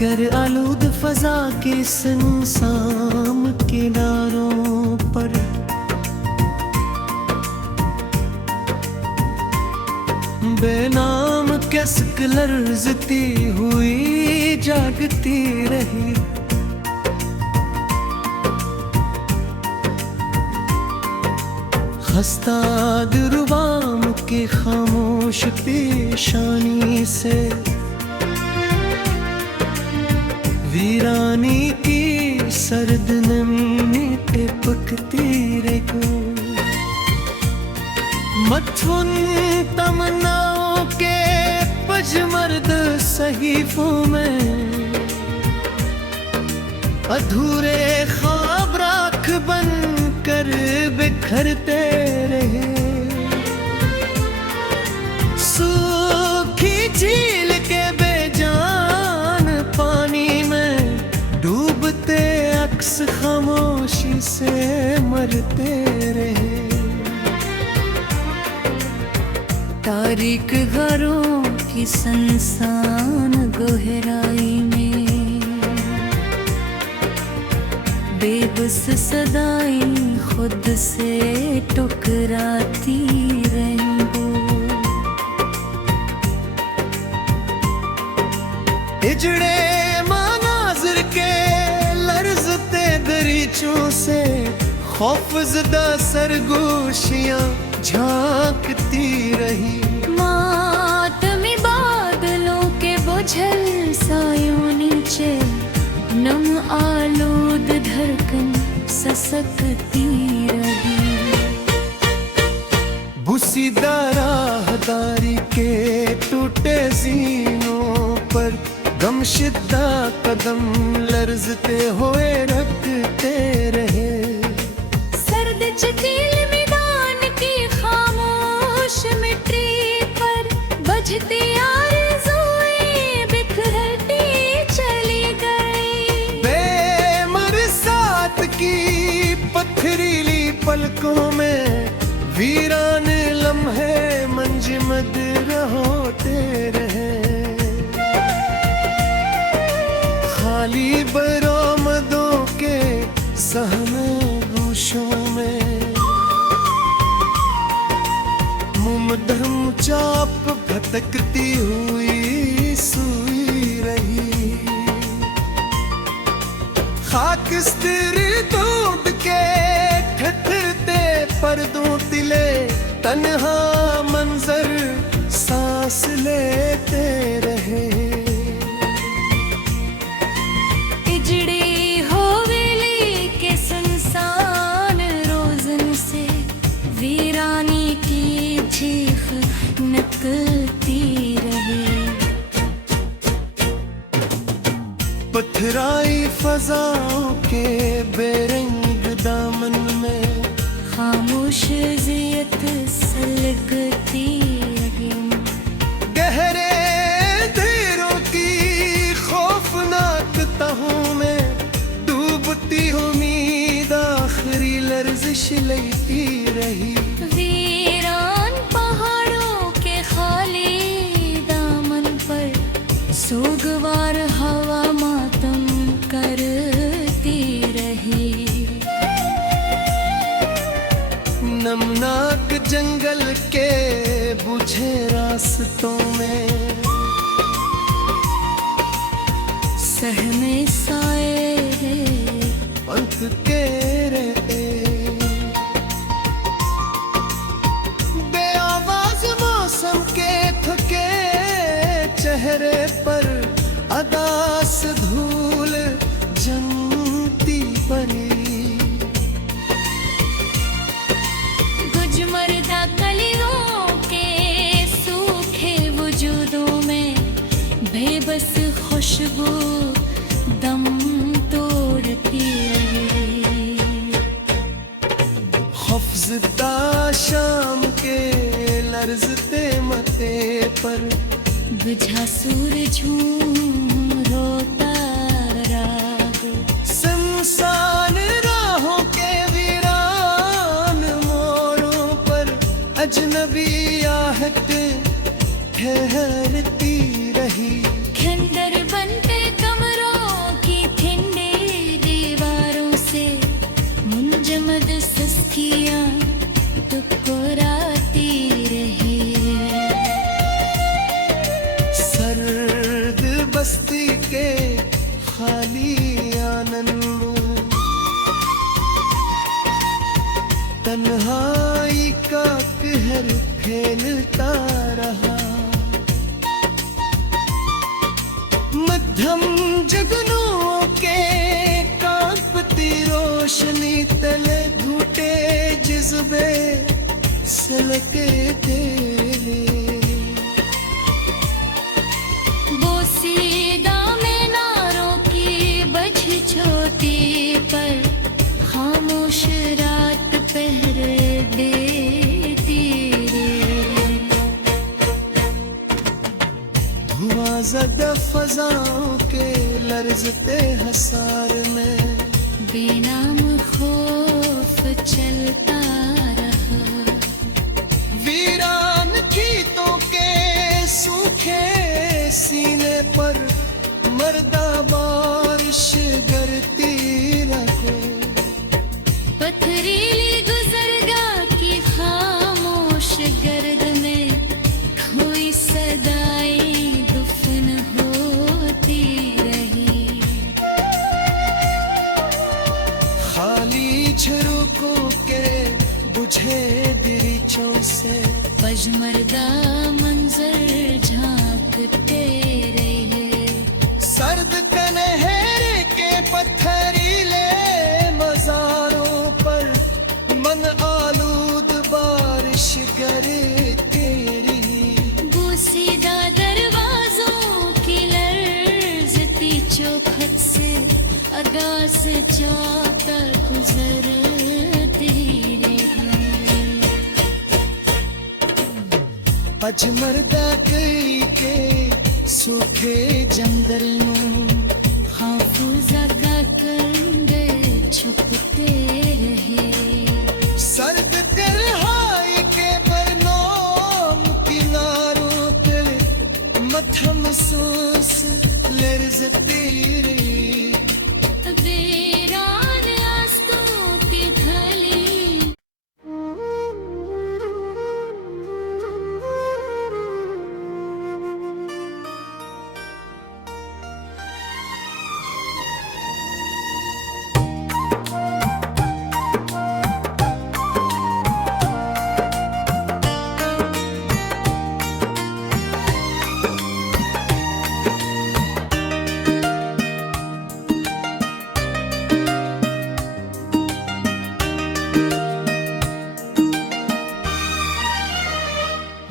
कर आलूद फजा के सुनसान किनारों पर बेनाम कसक लर्जती हुई जागती रही। खस्ता दुर्वाम के खामोश पेशानी से वीरानी की सर्द नमी टिपकती रही। मथुन तमन्नाओं के पजमर्द सहीफों में अधूरे ख्वाब राख बन कर बिखरते रहे। सूखी झील के बेजान पानी में डूबते अक्स खामोशी से मरते रहे। तारीक घरों की संसान गहराई में बेबस सदाएं खुद से टुकराती रेनबो। हिजड़े मनाजिर के लर्जते दरीचों से खौफज़दा सरगोशियां झांकती रही। मातमी बादलों के बोझल सायों नीचे नम आलूद धड़कन ससकती रही। बुसीदा राहदारी के टूटे जीनों पर गमशिद्दा कदम लर्जते हुए रखते रहे। सर्द चकील मैदान की खामोश मिट्टी पर बजती आरज़ुएं बिखरती चली गई। बेमरसात की पथरीली पलकों में वीरान लम्हे मंजमद होते रहे। खाली बरामदों के सहमे गोशों में मुमदम चाप भटकती हुई सुई रही। खाकस्तर दूध के ठठरते पर्दों तिले तन्हा मंजर सांस लेते रहे। इजड़ी हवेली के सुनसान रोज़न से वीरानी की चीख निकलती रही। पथराई फजाओं के बेरंग दामन में खामोश जियत सलगती रही। गहरे धीरों की खौफनाक तहों में डूबती उम्मीद आखिरी लर्जिश लेती रही। वीरान पहाड़ों के खाली दामन पर सोगवार हवा मातम करती रही। नमनाक जंगल के बुझे रास्तों में सहमे साए पंख के रहे। बेआवाज मौसम के थके चेहरे पर अदास धूल जमती पड़ी। गुजमर्दा कलियों के सूखे वजूदों में बेबस खुशबू दम तोड़ती रही। खौफज़दा शाम के लर्जते मथे पर बुझा सूरज रोता राग। सुनसान राहों के वीरान मोड़ों पर अजनबी आहट ठहरती रही। खंडर बनते कमरों तन्हाई का कहर फैलता रहा। मध्यम जगनों के कांपती रोशनी तले घुटे जज्बे सलके तेरे। बोसीदा में नारों की बजी छोटी पर खामोश रात पहर देती रे। धुआं ज़दा फज़ाओं के लर्ज़ते हसार में बेनाम खौफ चलता रहा। वीरान खेतों के सूखे सीने पर मर्दा बारिश गिरती रहो। पथरीली गुजरगाह की खामोश गर्द में कोई सदाई दुफन होती रही। खाली झरोकों के बुझे दरीचों से पजमर्दा मंजर झांकते रहे। सर्द कनहरे के पत्थरीले मज़ारों पर मन आलूद बारिश करे तेरी। बोसीदा दरवाजों की लर्ज़ती चौखट से अदा से चौका गुजरती रही। पजमर्दा गई के सूखे जंगल में हाफुजा का कंधे छुपते रहे। सर्द तन्हाई के बरनाम किनारों पे मथम महसूस लर्ज़ती रही। वीरान आस्तों की गली।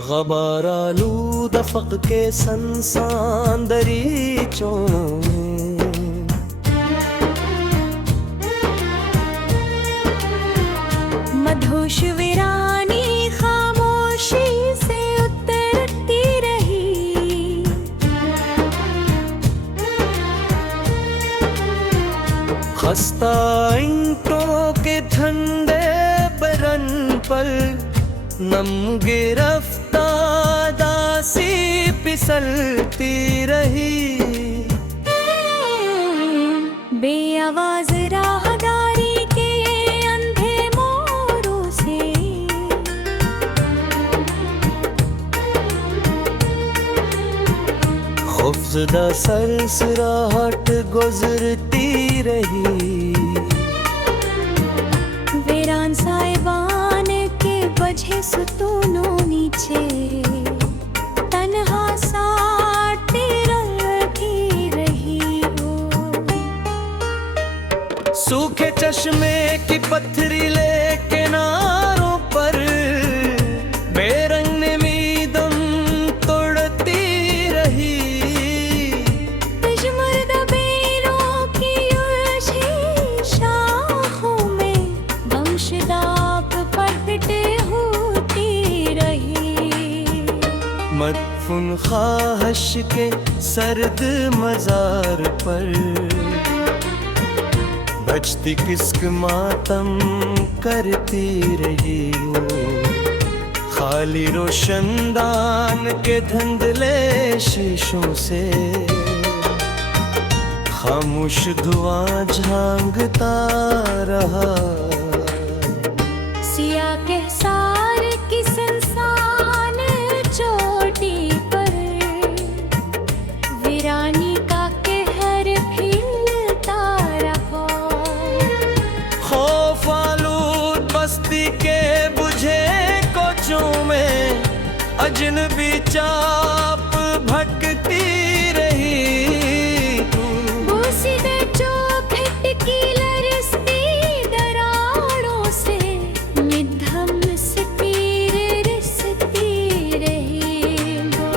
ग़बार आलूद फ़क़ के सनसान दरीचों में मधोश वीरानी खामोशी से उतरती रही। खस्ता ईंटों के ठंडे बरन पर नम गिरफ्ता दासी फिसलती रही। बेआवाज राहदारी के अंधे मोरों से खौफज़दा सरसराहट गुजरती रही। वीरान साहिबान के बजे सुतूनों नीचे तन्हा साटी रखी रही हो। सूखे चश्मे की पथरीले किनारों पर बेरंग निमीदम तोड़ती रही। पजमर्दा बेरों की उलझी शाखों में वंशदाप प्रकटे होती रही। मदफून ख्वाहिश के सर्द मज़ार पर बजती किस्क मातम करती रही। खाली रोशनदान के धुंधले शीशों से खामोश धुआं झांकता रहा। सिया के सार की संसान चोटी पर वीरानी का कहर फैलता रहा। खौफ आलूद बस्ती के बुझे कोचों में अजनबी चाप भटकती रही तू। बोसीदा चौखट की लरसती दरारों से निधम सतीर रिसती रही वो।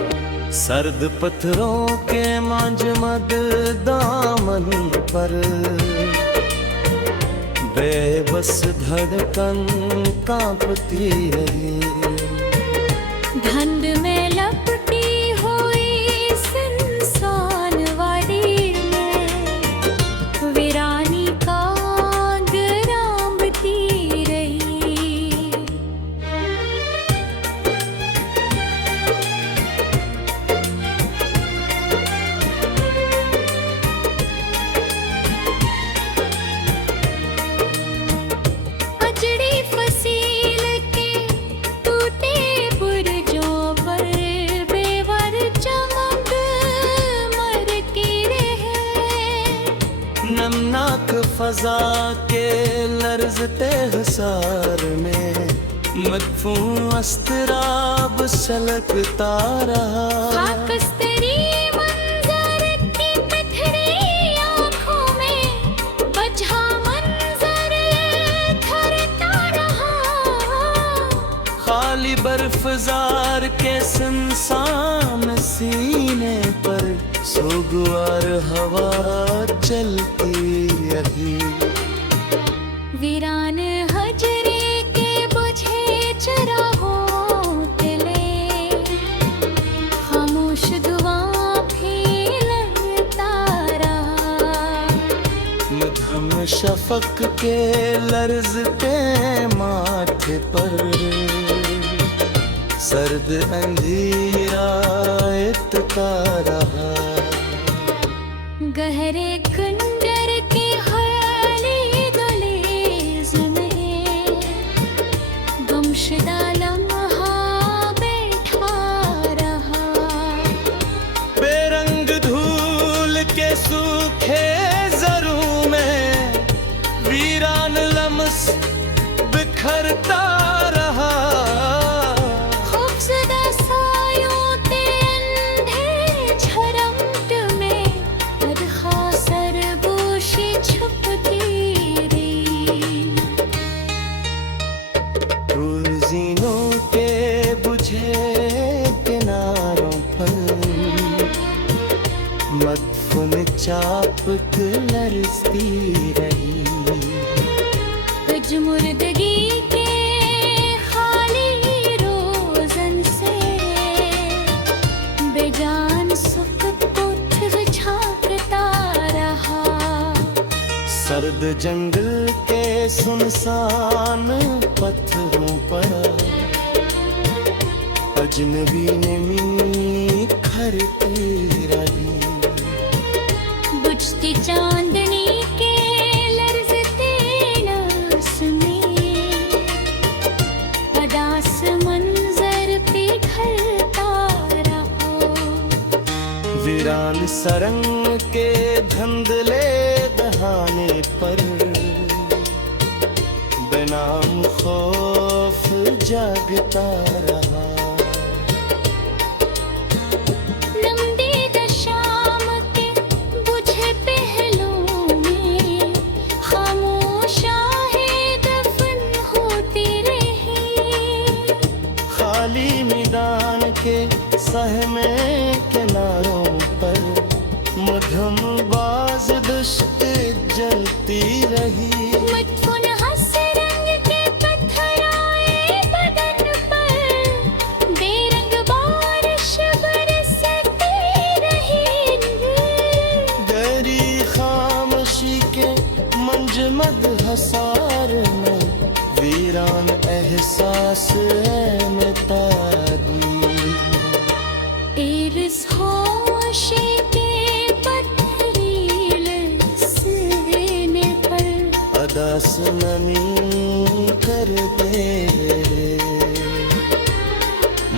सर्द पत्थरों के मांझमद दामन पर बेबस धड़कन कांपती रही। धंध में लपटी हुई संसान वादी में वीरानी का गरामती रही। अजड़ी फसील के टूटे बुर्जों पर बेवर चमक मरती रहे। नमनाक फजा के लर्जते हसार में मदफून अस्तराब सलकता रहा। खाकस्तरी मंजर की पथरी आँखों में बझा मंजर ठहरता रहा। खाली बर्फजार के सुनसान सीने पर सोगवार हवा चलती रही। वीरान हजरे के बुझे चराहों तले खामोश दुआ फैलता रहा। मधम शफक के लर्जते माथे पर सर्द अंधेरा इतता रहा। गहरे खंजर के हले गलेज में गुमशुदा लम्हा बैठा रहा। बेरंग धूल के सूखे जरों में वीरान लम्स बिखरता रहा। खूबसूरत सायों के अंधे झरमट में अदखा सरगोशी छुपती रही। जीनों के बुझे किनारों पर मदफून चापक लरसती रही। मुर्दगी के खाली रोजन से बेजान सुकत उठ झांकता रहा। सर्द जंगल के सुनसान पत्थरों पर अजनबी नमी खरती रही। बुझती चांदनी के लर्जते नास में अदास मंजर पे ढलता रहा। वीरान सरंग के धंधले दहाने पर बेनाम खौफ जागता रहा। नमदीद शाम के बुझे पहलुओं में खामोशाहें दफन होती रही। खाली मैदान के सहमे किनारों पर मधम बाज दुष्ट जलती रही। मदफून हंस रंग के पत्थर आए बदन पर बेरंग बारिश बरसती रही। गहरी खामोशी के मंजमद हसार में वीरान एहसास है मितादी। तेरस होशे के पत्थरील सीने पर अदास नमी कर दे।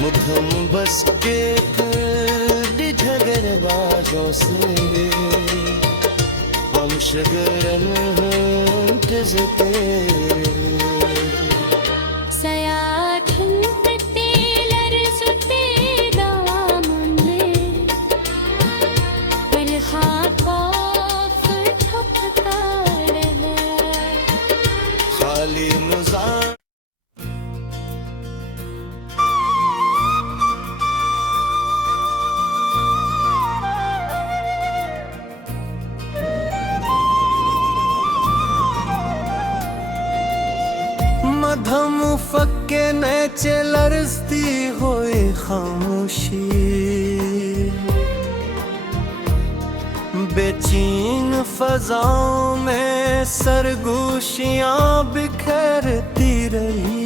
मुधम बस के झगड़बाजों से हम शगरन किसते हम फक्के नैचे लरजती हुई खामोशी, बेचैन फजाओं में सरगोशियां बिखरती रही।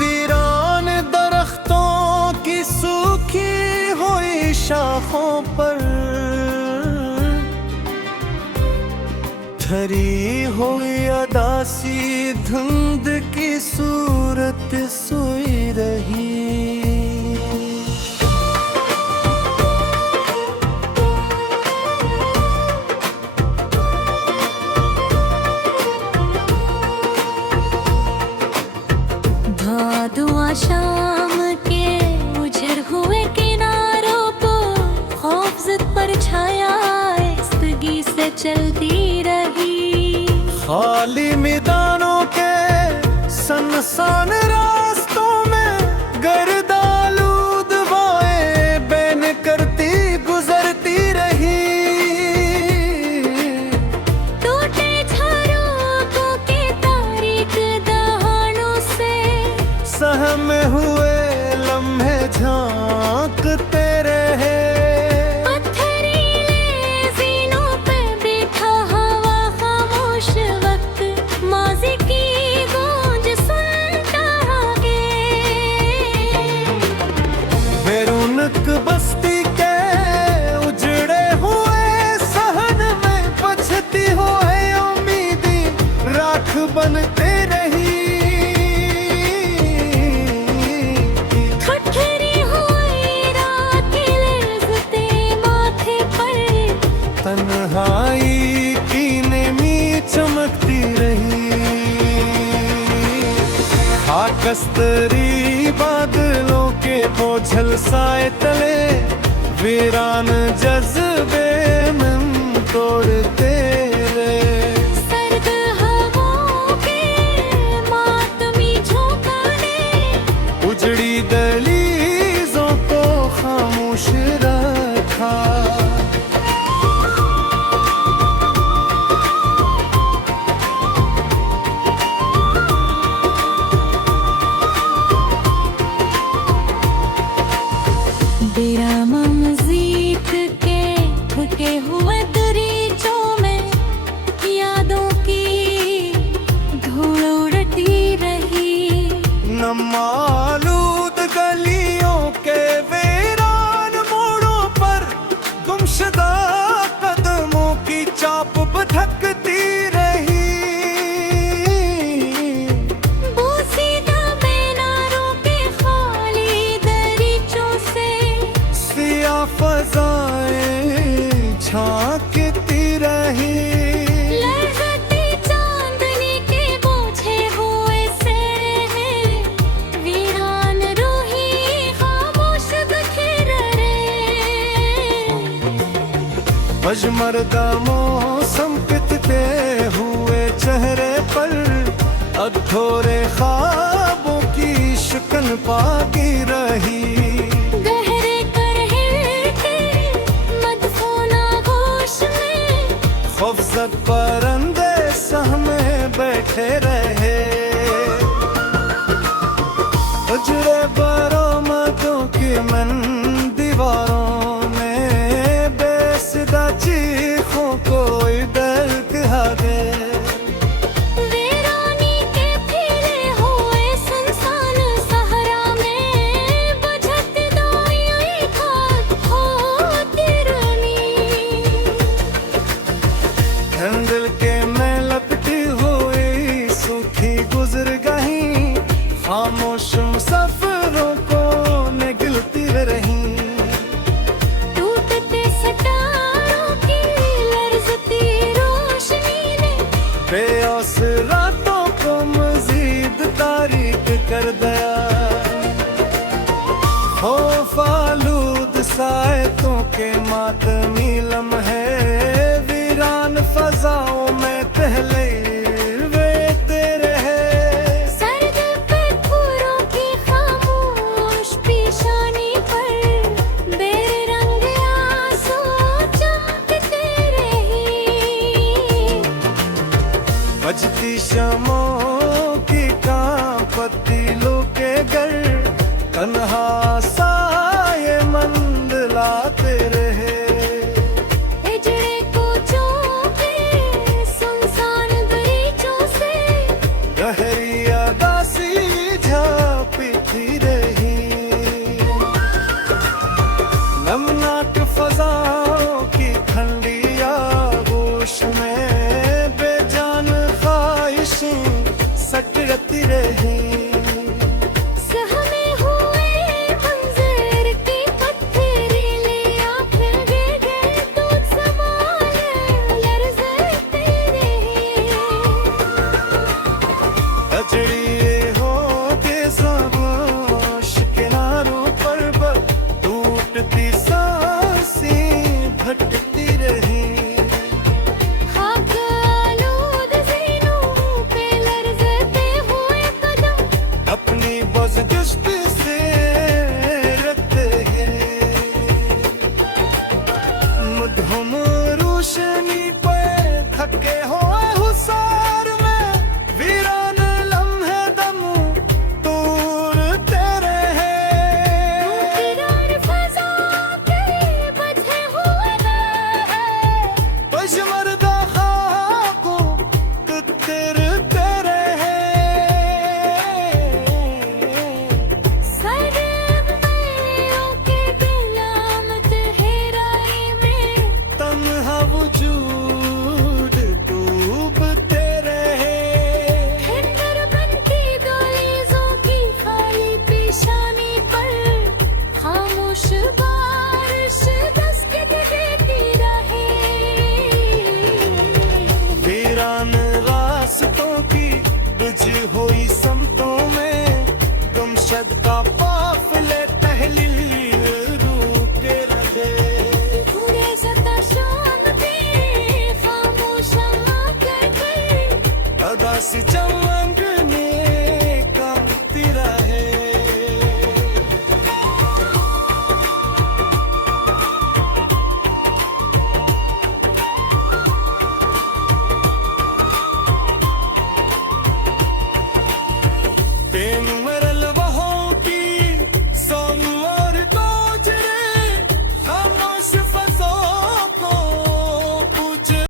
वीरान दरख्तों की सूखी हुई शाखों पर ठहरी हुई अदासी धुंध की सूरत सोई रही। भादुआ शाम के उजड़ हुए किनारों को खौफज़द पर छाया आहिस्तगी से चलती रही। खाली मैदानों के सनसान रास्तों में गर्दालूद हवाएं बैन करती गुजरती रही। टूटे झरोखों के तारीक दहाड़ों से सहमे हुए लम्हे झांकते रहे। पत्थरीले ज़ीनों पे बैठा हवा खामोश वक्त माज़ी की गूंज सुनता आगे। बेरुनक बस्ती के उजड़े हुए सहन में बचती हुए उम्मीदी राख बनते रही। ठठरी हुई रात की लर्ज़ते माथे पर तन्हाई की नेमी चमकती रही। खाकस्तरी बादलों के बोझल साए तले वीरान जज्बे मन तोड़ते रहे। सर्द हवाओं के मातमी झोंकाने उजड़ी दहलीजों को खामोश रखा। बेराम मजीद के थके हुए दरीचों में यादों की धूल उड़ती रही। नमालूद गलियों के वीरान मोड़ों पर गुमशुदा कदमों की चाप भटकती रही। बोसीदा मीनारों के खाली दरीचों से सिया फजाएं झांकती रही। लहज़ती चांदनी के बोझे हुए सहरे में वीरान रूही खामोश बिखर रहे। पजमर्दा मौसम पितते हुए चेहरे पर अधूरे ख्वाबों की शिकन बाकी रही। गहरे करहिल के मदफूना गोश में खौफज़द परंदे सहमे बैठे रहे। उजड़े बरामदों की मन दीवारों में बेसदा चीखों कोई दर्द हागे। वीरानी के फैले हुए सुनसान सहरा में बुझत दाई खाक होती रही। दिल के में लपटी हुई सूखी गुजर गई। खामोश मुसाफिरों को निगलती रही। टूटते सितारों की लर्ज़ती रोशनी ने बेऔस रातों को मजीद तारीक कर दिया। खौफ आलूद सायतों के मातमी लम्हे वीरान फजाओं में पहले वेते रहे। सर्द पत्थरों की खामोश पेशानी पर बेरंग आंसू चमकते रही। बजती शमों की कांपती लो के घर तन्हा साये मंडलाते रहे हिजड़े कोचों के सुनसान दरीचों से गहरी अदासी झांपती रही नमनाट फजाओं की ठंडी आगोश में बेजान ख्वाहिशें सटती रही सहमे हुए मंजर की पत्थरीली आँखें गिर तो संभाले लरज़ते रहे अजड़िए हो के खामोश किनारों पर टूटती सांसें भटकती रही खाक आलूद ज़मीनों पे लरज़ते हुए कदम अपनी बज़दिश्ती से रखते हैं मधुम रोशनी पे थके हुए हुसार में वीरान लम्हे दम तोड़ते रहे किरार फ़ज़ा के बधे हुए पशमर्दा खाकों कुतरते रहे सरमैयों के गुलाम तेहराई में तन्हा वजूद डूबते रहे हिंदर बनती दहलीज़ों की खाली पेशानी पर खामोश बारिश दस्तक देती रहे वीरान रास्तों की बुझी हुई समतों में गुमशद का काफिले तहलील रुके रहे पूरे सता शाम पे खामोश आकर अदा सी चमक